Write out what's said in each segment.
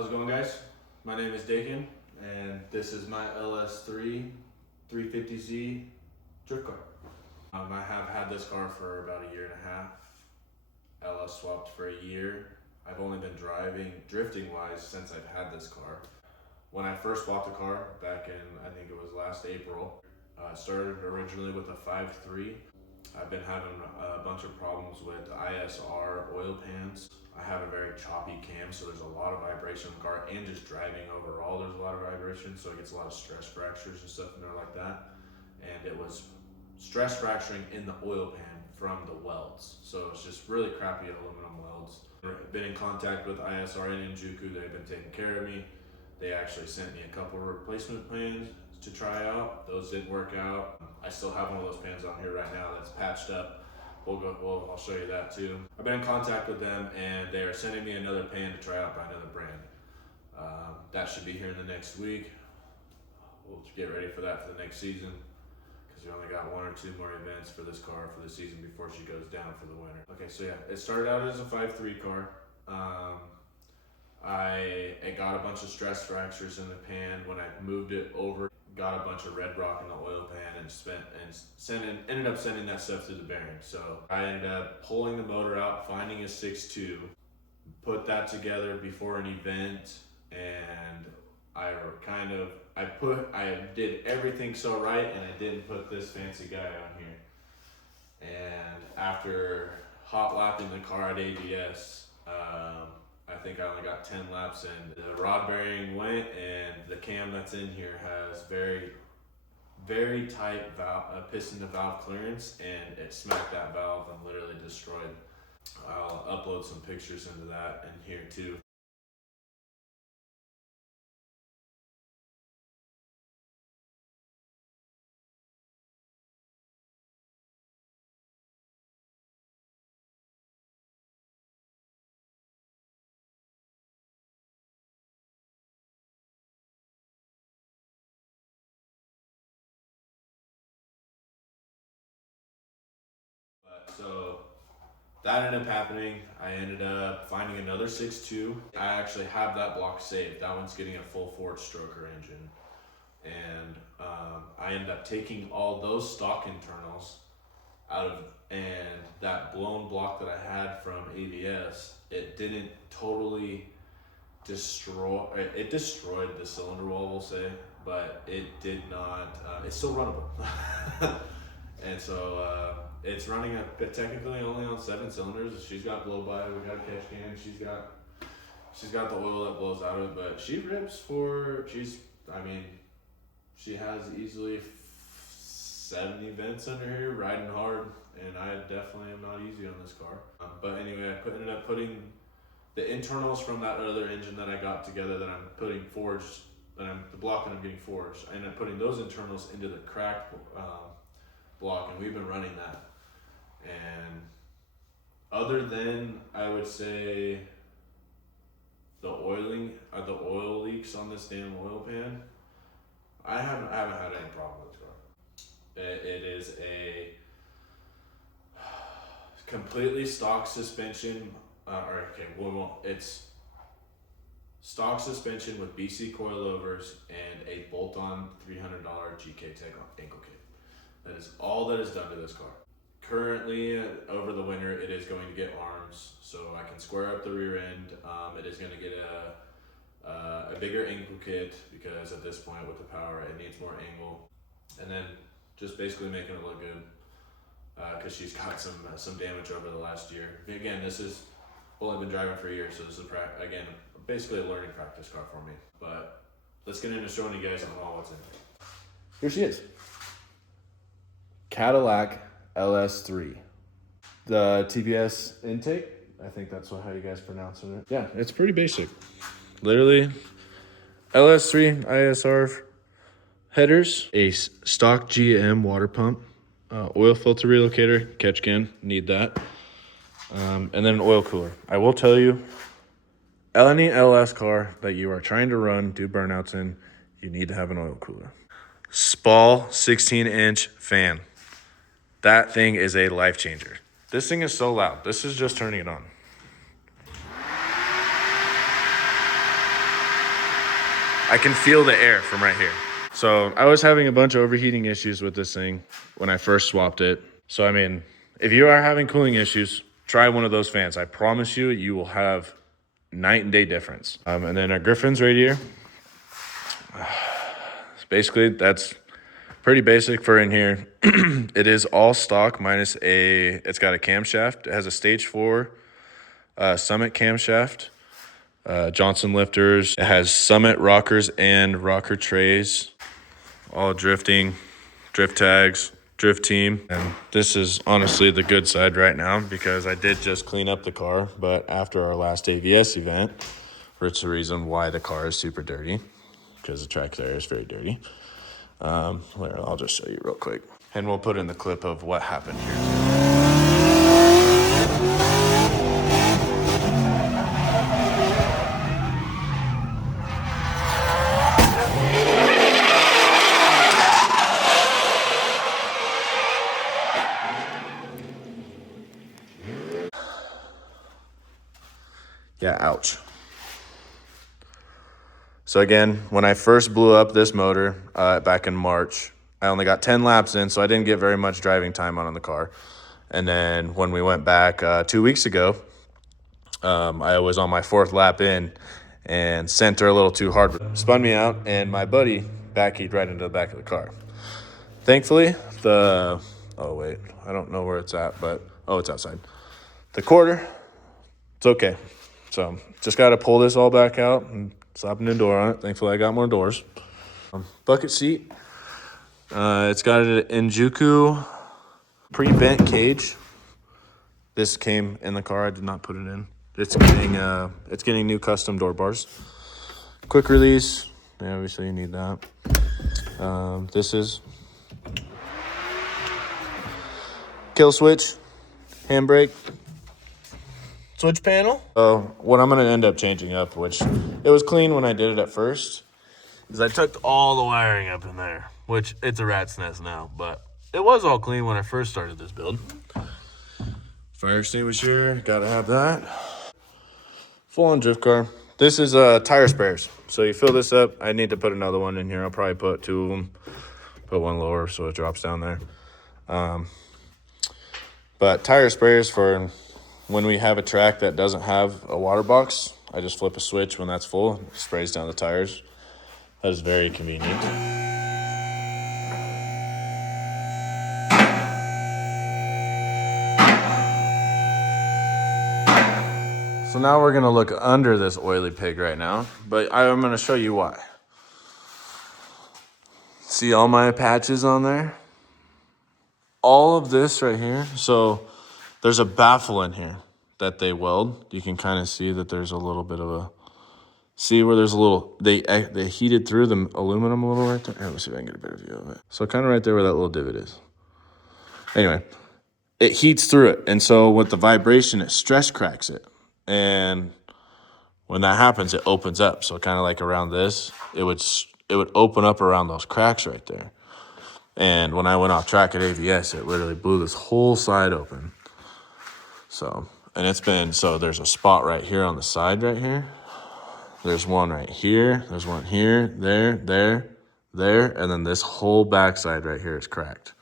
How's it going, guys? My name is Dakin, and this is my LS3 350Z Drift Car. I have had this car for about a year and a half. LS swapped for a year. I've only been driving drifting-wise since I've had this car. When I first bought the car back in, I think it was last April, I started originally with a 5.3. I've been having a bunch of problems with ISR oil pans. I have a very choppy cam, so there's a lot of vibration in the car, and just driving overall, there's a lot of vibration, so it gets a lot of stress fractures and stuff in there like that. And it was stress fracturing in the oil pan from the welds. So it's just really crappy aluminum welds. I've been in contact with ISR in Juku. They've been taking care of me. They actually sent me a couple of replacement pans to try out. Those didn't work out. I still have one of those pans on here right now that's patched up. I'll show you that too. I've been in contact with them, and they are sending me another pan to try out by another brand. That should be here in the next week. We'll get ready for that for the next season, because we only got 1 or 2 more events for this car for the season before she goes down for the winter. Okay, so yeah, it started out as a 5.3 car. It got a bunch of stress fractures in the pan. When I moved it over, got a bunch of red rock in the oil pan and ended up sending that stuff through the bearing. So I ended up pulling the motor out, finding a 6.2, put that together before an event, and I did everything so right, and I didn't put this fancy guy on here. And after hot lapping the car at ABS, I think I only got 10 laps in. The rod bearing went, and the cam that's in here has very, very tight piston to valve clearance, and it smacked that valve and literally destroyed. I'll upload some pictures into that in here too. So that ended up happening. I ended up finding another 6.2. I actually have that block saved. That one's getting a full forged stroker engine. And I ended up taking all those stock internals out of, and that blown block that I had from ABS, it didn't totally destroy, it destroyed the cylinder wall, we'll say, but it did not, it's still runnable. And so it's running technically only on 7 cylinders. She's got blow by, we got a catch can, she's got the oil that blows out of it, but she rips for, she has easily 70 vents under here, riding hard, and I definitely am not easy on this car. But anyway, I ended up putting the internals from that other engine that I got together that I'm putting forged, the block that I'm getting forged, I ended up putting those internals into the cracked block, and we've been running that. And other than, I would say, the oil leaks on this damn oil pan, I haven't had any problem with this car. It is a completely stock suspension, it's stock suspension with BC coilovers and a bolt-on $300 GK Tech ankle kit. That is all that is done to this car. Currently, over the winter, it is going to get arms, so I can square up the rear end. It is going to get a bigger ankle kit, because at this point with the power, it needs more angle. And then just basically making it look good, because she's got some damage over the last year. Again, this is only been driving for a year, so this is again basically a learning practice car for me. But let's get into showing you guys all what's in here. Here she is. Cadillac LS3. The TBS intake, I think that's how you guys pronounce it. Yeah, it's pretty basic. Literally, LS3 ISR headers, a stock GM water pump, oil filter relocator, catch can, need that, and then an oil cooler. I will tell you, any LS car that you are trying to run, do burnouts in, you need to have an oil cooler. Spall 16-inch fan. That thing is a life changer. This thing is so loud. This is just turning it on. I can feel the air from right here. So I was having a bunch of overheating issues with this thing when I first swapped it. So, I mean, if you are having cooling issues, try one of those fans. I promise you, you will have night and day difference. And then our Griffin's radiator. Basically, that's pretty basic for in here. It is all stock minus it's got a camshaft. It has a stage 4 Summit camshaft. Johnson lifters. It has Summit rockers and rocker trays. All drifting, drift tags, drift team. And this is honestly the good side right now because I did just clean up the car, but after our last AVS event, which is the reason why the car is super dirty, because the track there is very dirty. I'll just show you real quick. And we'll put in the clip of what happened here. Yeah, ouch. So again, when I first blew up this motor back in March, I only got 10 laps in, so I didn't get very much driving time on the car. And then when we went back 2 weeks ago, I was on my 4th lap in and sent her a little too hard. Spun me out, and my buddy backkeyed right into the back of the car. Thankfully, oh wait, I don't know where it's at, but, it's outside. The quarter, it's okay. So just got to pull this all back out and slap a new door on it. Thankfully, I got more doors. Bucket seat. It's got an Injuku pre-bent cage. This came in the car. I did not put it in. It's getting new custom door bars. Quick release. Yeah, obviously you need that. This is kill switch, handbrake, switch panel. What I'm gonna end up changing up, which it was clean when I did it at first, is I took all the wiring up in there, which it's a rat's nest now, but it was all clean when I first started this build. Fire extinguisher, gotta have that. Full-on drift car. This is tire spares. So you fill this up. I need to put another one in here. I'll probably put 2 of them. Put one lower so it drops down there. But tire spares for when we have a track that doesn't have a water box. I just flip a switch when that's full. It sprays down the tires. That is very convenient. So now we're gonna look under this oily pig right now, but I'm gonna show you why. See all my patches on there? All of this right here. So there's a baffle in here that they weld. You can kind of see that there's a little bit of a, see where there's a little, they heated through the aluminum a little right there. Let me see if I can get a better view of it. So kind of right there where that little divot is. Anyway, it heats through it. And so with the vibration, it stress cracks it. And when that happens, it opens up. So kind of like around this, it would open up around those cracks right there. And when I went off track at AVS, it literally blew this whole side open. So, and there's a spot right here on the side right here. There's one right here. There's one here, there, and then this whole backside right here is cracked.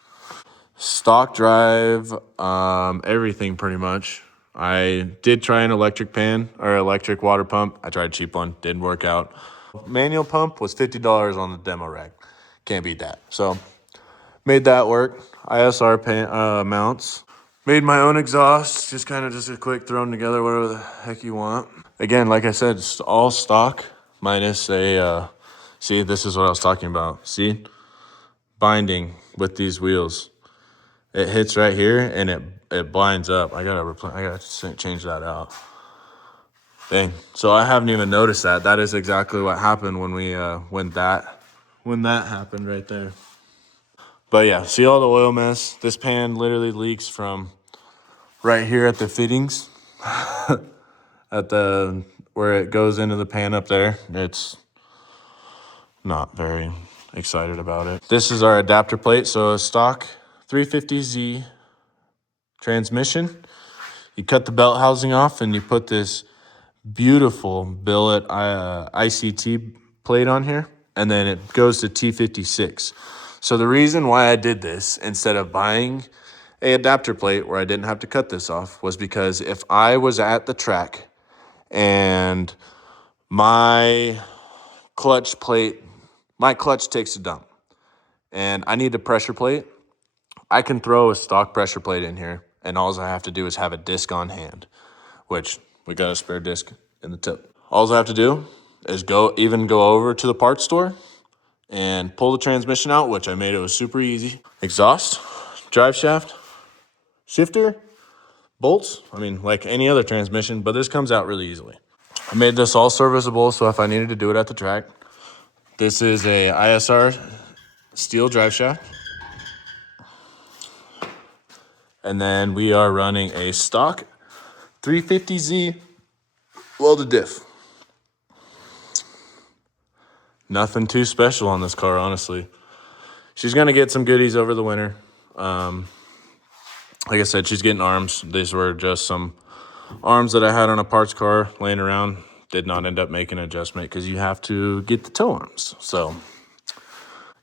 Stock drive, everything pretty much. I did try an electric pan or electric water pump. I tried a cheap one, didn't work out. Manual pump was $50 on the demo rack. Can't beat that. So made that work. ISR mounts. Made my own exhaust, just a quick thrown together, whatever the heck you want. Again, like I said, it's all stock minus a, see, this is what I was talking about. See, binding with these wheels. It hits right here and it blinds up. I gotta change that out. Dang. So I haven't even noticed that. That is exactly what happened when that happened right there. But yeah, see all the oil mess. This pan literally leaks from right here at the fittings, at the where it goes into the pan up there. It's not very excited about it. This is our adapter plate. So a stock 350Z transmission. You cut the belt housing off and you put this beautiful billet ICT plate on here, and then it goes to T56. So the reason why I did this instead of buying a adapter plate where I didn't have to cut this off was because if I was at the track and my clutch takes a dump and I need a pressure plate, I can throw a stock pressure plate in here, and all I have to do is have a disc on hand, which we got a spare disc in the tip. All I have to do is go over to the parts store and pull the transmission out, which I made it was super easy. Exhaust, drive shaft, shifter, bolts. I mean, like any other transmission, but this comes out really easily. I made this all serviceable, so if I needed to do it at the track, this is a ISR steel drive shaft. And then we are running a stock 350Z welded diff. Nothing too special on this car, honestly. She's going to get some goodies over the winter. Like I said, she's getting arms. These were just some arms that I had on a parts car laying around. Did not end up making an adjustment because you have to get the toe arms. So,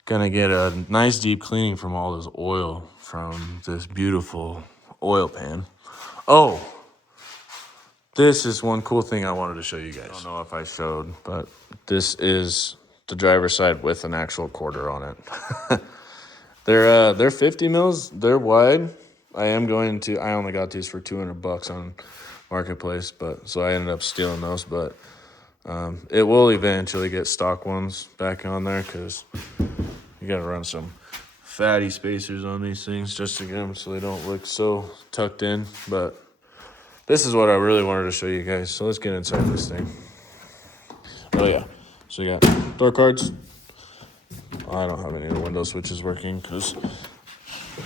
gonna get a nice deep cleaning from all this oil from this beautiful oil pan. Oh, this is one cool thing I wanted to show you guys. I don't know if I showed, but this is the driver's side with an actual quarter on it. They're 50 mils. They're wide. I only got these for $200 on Marketplace, so I ended up stealing those. But it will eventually get stock ones back on there because you got to run some fatty spacers on these things just to get them so they don't look so tucked in. But this is what I really wanted to show you guys. So let's get inside this thing. Oh yeah. So you got door cards. I don't have any of the window switches working because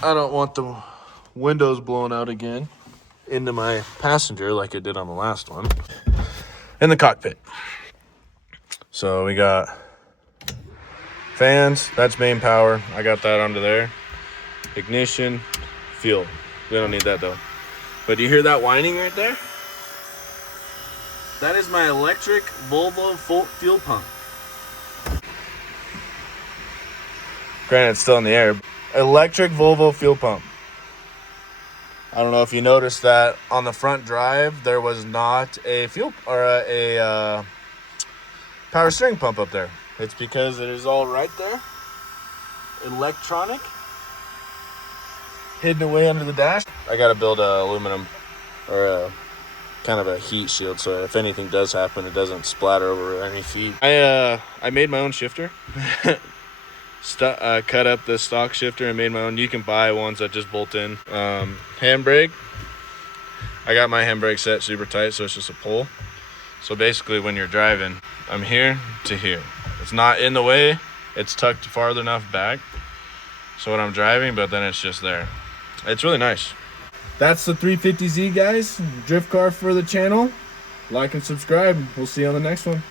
I don't want the windows blowing out again into my passenger like it did on the last one. And the cockpit. So we got fans. That's main power. I got that under there. Ignition, fuel. We don't need that though. But do you hear that whining right there? That is my electric Volvo fuel pump. Granted, it's still in the air. Electric Volvo fuel pump. I don't know if you noticed that on the front drive, there was not a fuel or a power steering pump up there. It's because it is all right there. Electronic. Hidden away under the dash. I got to build a aluminum or a kind of a heat shield so if anything does happen, it doesn't splatter over any feet. I made my own shifter. Cut up the stock shifter and made my own. You can buy ones that just bolt in. Handbrake. I got my handbrake set super tight, so it's just a pull. So basically when you're driving, I'm here to here. It's not in the way. It's tucked farther enough back. So when I'm driving, but then it's just there. It's really nice. That's the 350Z, guys. Drift car for the channel. Like and subscribe. We'll see you on the next one.